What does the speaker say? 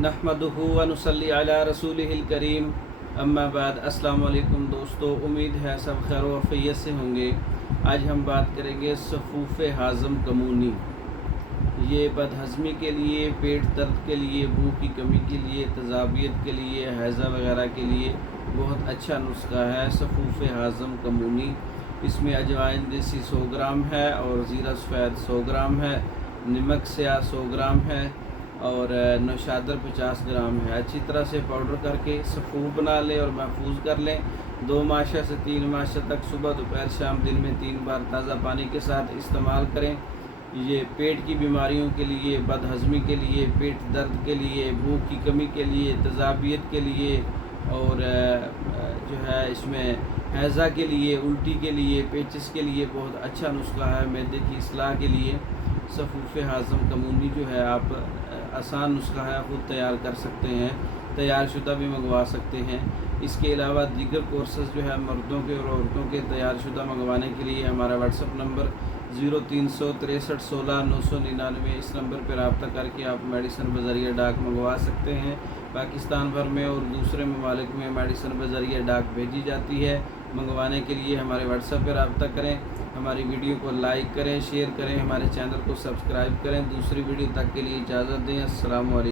نحمدہ و نصلی علی رسولہ الکریم، اما بعد۔ السلام علیکم دوستو، امید ہے سب خیر و عافیت سے ہوں گے۔ آج ہم بات کریں گے صفوف ہاضم کمونی۔ یہ بد ہضمی کے لیے، پیٹ درد کے لیے، بھوک کی کمی کے لیے، تیزابیت کے لیے، حیضہ وغیرہ کے لیے بہت اچھا نسخہ ہے صفوف ہاضم کمونی۔ اس میں اجوائن دیسی 100 گرام ہے اور زیرہ سفید 100 گرام ہے، نمک سیاہ 100 گرام ہے اور نوشادر 50 گرام ہے۔ اچھی طرح سے پاؤڈر کر کے صفوف بنا لیں اور محفوظ کر لیں۔ 2 ماشا سے 3 ماشا تک صبح دوپہر شام دن میں 3 بار تازہ پانی کے ساتھ استعمال کریں۔ یہ پیٹ کی بیماریوں کے لیے، بد ہضمی کے لیے، پیٹ درد کے لیے، بھوک کی کمی کے لیے، تیزابیت کے لیے اور جو ہے اس میں حیضہ کے لیے، الٹی کے لیے، پیچس کے لیے بہت اچھا نسخہ ہے۔ معدے کی اصلاح کے لیے صفوف ہاضم کمونی جو ہے آپ آسان نسخہ ہے، خود تیار کر سکتے ہیں، تیار شدہ بھی منگوا سکتے ہیں۔ اس کے علاوہ دیگر کورسز جو ہے مردوں کے اور عورتوں کے تیار شدہ منگوانے کے لیے ہمارا واٹس ایپ نمبر 0363 16 999، اس نمبر پر رابطہ کر کے آپ میڈیسن بذریعہ ڈاک منگوا سکتے ہیں۔ پاکستان بھر میں اور دوسرے ممالک میں میڈیسن بذریعہ ڈاک بھیجی جاتی ہے۔ منگوانے کے لیے ہمارے واٹس ایپ پہ رابطہ کریں، ہماری ویڈیو کو لائک کریں، شیئر کریں، ہمارے چینل کو سبسکرائب کریں۔ دوسری ویڈیو تک کے لیے اجازت دیں۔ السلام علیکم۔